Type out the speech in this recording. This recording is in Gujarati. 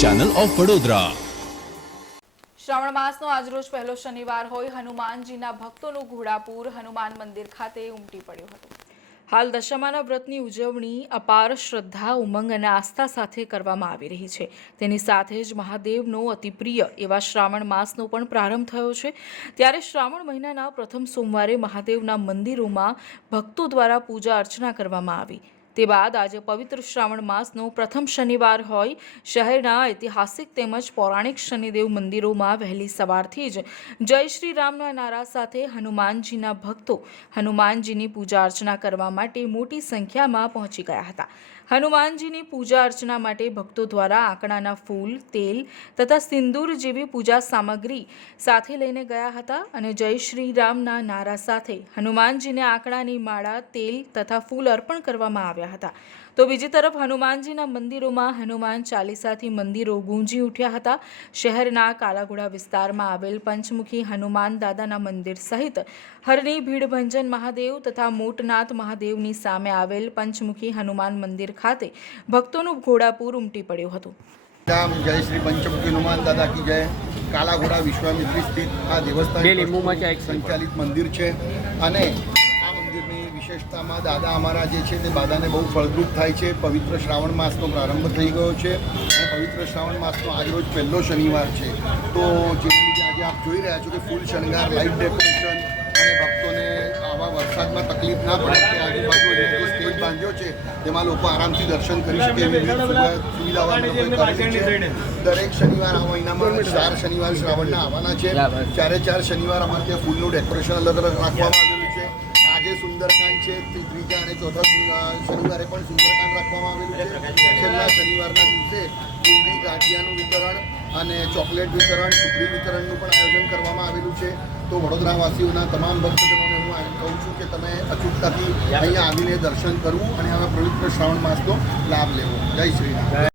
ચેનલ ઓફ વડોદરા શ્રાવણ માસનો આજરોજ પહેલો શનિવાર હોય, હનુમાનજીના ભક્તોનું ઘોડાપુર, હનુમાન મંદિર ખાતે ઉમટી પડ્યું હતું. હાલ દશામાના વ્રતની ઉજવણી અપાર શ્રદ્ધા, ઉમંગ અને આસ્થા સાથે કરવામાં આવી રહી છે. તેની સાથે જ મહાદેવનો અતિ પ્રિય એવા શ્રાવણ માસનો પણ પ્રારંભ થયો છે. ત્યારે શ્રાવણ મહિનાના પ્રથમ સોમવારે મહાદેવના મંદિરોમાં ભક્તો દ્વારા પૂજા અર્ચના કરવામાં આવી. તે બાદ આજે પવિત્ર શ્રાવણ માસનો પ્રથમ શનિવાર હોય, શહેરના ઐતિહાસિક તેમજ પૌરાણિક શનિદેવ મંદિરોમાં વહેલી સવારથી જ જય શ્રી રામના નારા સાથે હનુમાનજીના ભક્તો હનુમાનજીની પૂજા અર્ચના કરવા માટે મોટી સંખ્યામાં પહોંચી ગયા હતા. હનુમાનજીની પૂજા અર્ચના માટે ભક્તો દ્વારા આંકડાના ફૂલ, તેલ તથા સિંદૂર જેવી પૂજા સામગ્રી સાથે લઈને ગયા હતા અને જય શ્રી રામના નારા સાથે હનુમાનજીને આંકડાની માળા, તેલ તથા ફૂલ અર્પણ કરવામાં આવ્યા. હતા. તો બીજી તરફ હનુમાનજીના મંદિરોમાં હનુમાન ચાલીસાથી મંદિરો ગુંજી ઉઠ્યા હતા. શહેરના કાલાઘોડા વિસ્તારમાં આવેલ પંચમુખી હનુમાન દાદાના મંદિર સહિત હરની ભીડભંજન મહાદેવ તથા મોટનાથ મહાદેવની સામે આવેલ પંચમુખી હનુમાન મંદિર ખાતે ભક્તોનું ઘોડાપૂર ઉમટી પડ્યું હતું. રામ જય શ્રી પંચમુખી હનુમાન દાદા કી જય. કાલાઘોડા વિશ્વામિત્રી સ્થિત આ દેવસ્થાન સંચાલિત મંદિર છે. અને વિશેષતામાં દાદા અમારા જે છે તે દાદાને બહુ ફળદ્રુપ થાય છે. પવિત્ર શ્રાવણ માસનો પ્રારંભ થઈ ગયો છે અને પવિત્ર શ્રાવણ માસનો આજરોજ પહેલો શનિવાર છે. તો જેવી લીધે આજે આપ જોઈ રહ્યા છો કે ફૂલ શણગાર લાઇટ ડેકોરેશન અને ભક્તોને આવા વરસાદમાં તકલીફ ના પડે કે આજુબાજુ જે સ્ટેજ બાંધ્યો છે તેમાં લોકો આરામથી દર્શન કરી શકે એવી સુવિધાઓ દરેક શનિવાર આ મહિનામાં ચાર શનિવાર શ્રાવણના આવવાના છે. ચારે ચાર શનિવાર અમારે ત્યાં ફૂલનું ડેકોરેશન અલગ અલગ રાખવામાં આવ્યું છે આજે સુંદરકાંડ છે તે ત્રીજા અને ચોથા શનિ- શનિવારે પણ સુંદરકાંડ રાખવામાં આવેલું છે. છેલ્લા શનિવારના દિવસે બુંદી ગાંઠિયાનું વિતરણ અને ચોકલેટ વિતરણ સુખડી વિતરણનું પણ આયોજન કરવામાં આવેલું છે. તો વડોદરાવાસીઓના તમામ ભક્તજનોને હું કહું છું કે તમે અચૂકતાથી અહીંયા આવીને દર્શન કરવું અને આવા પવિત્ર શ્રાવણ માસનો લાભ લેવો. જય શ્રી રામ.